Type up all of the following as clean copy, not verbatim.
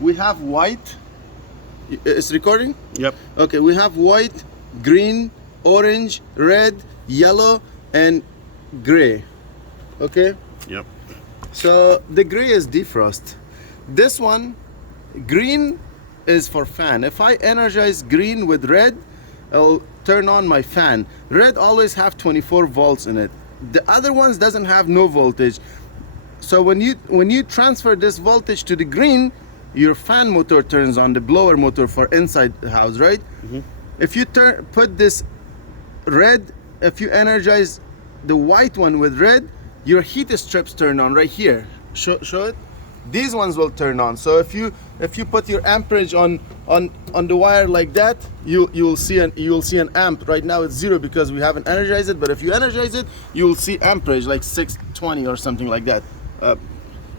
we have white. It's recording? Yep. Okay, we have white, green, orange, red, yellow, and gray. Okay? Yep. So the gray is defrost. This one, green, is for fan. If I energize green with red, I'll turn on my fan. Red always have 24 volts in it. The other ones doesn't have no voltage. So when you transfer this voltage to the green, your fan motor turns on, the blower motor for inside the house, right? If you put this red, if you energize the white one with red, your heat strips turn on right here. Show it. These ones will turn on. So if you put your amperage on the wire like that, you will see an amp. Right now it's 0 because we haven't energized it. But if you energize it, you will see amperage like 620 or something like that.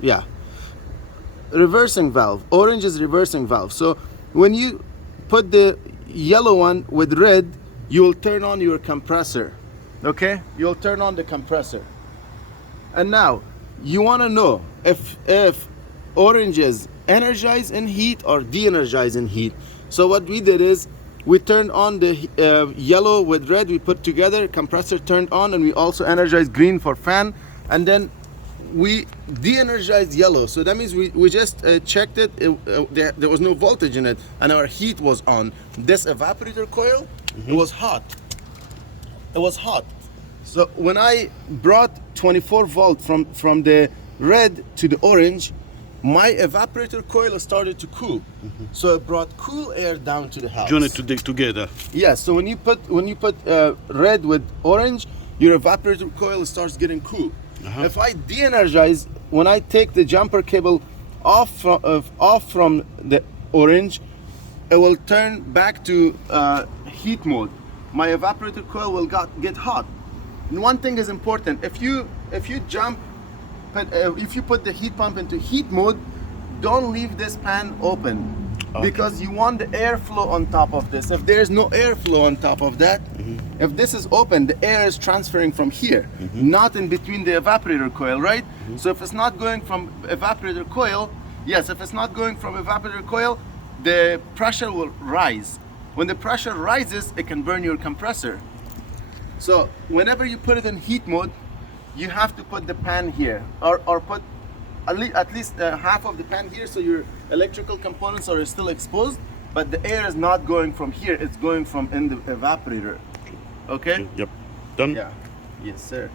Yeah. Reversing valve. Orange is reversing valve. So when you put the yellow one with red, you will turn on your compressor. Okay? You'll turn on the compressor. And now you want to know if orange is energized in heat or de-energized in heat. So what we did is we turned on the yellow with red, we put together, compressor turned on, and we also energized green for fan, and then we de-energized yellow. So that means we just checked it, there was no voltage in it, and our heat was on. This evaporator coil, it was hot. It was hot. So when I brought 24 volt from the red to the orange, my evaporator coil started to cool. So it brought cool air down to the house. Join it together. Yes. So when you put red with orange, your evaporator coil starts getting cool. If I de-energize, when I take the jumper cable off from the orange, it will turn back to heat mode. My evaporator coil will get hot. And one thing is important: if you put the heat pump into heat mode, don't leave this pan open. Because you want the airflow on top of this. If there's no airflow on top of that, if this is open, the air is transferring from here, not in between the evaporator coil, right? So if it's not going from evaporator coil, if it's not going from evaporator coil, the pressure will rise. When the pressure rises, it can burn your compressor. So whenever you put it in heat mode, you have to put the pan here, or put at least half of the pan here, so your electrical components are still exposed, but the air is not going from here, it's going from in the evaporator. Okay? Yep. Done? Yeah. Yes, sir.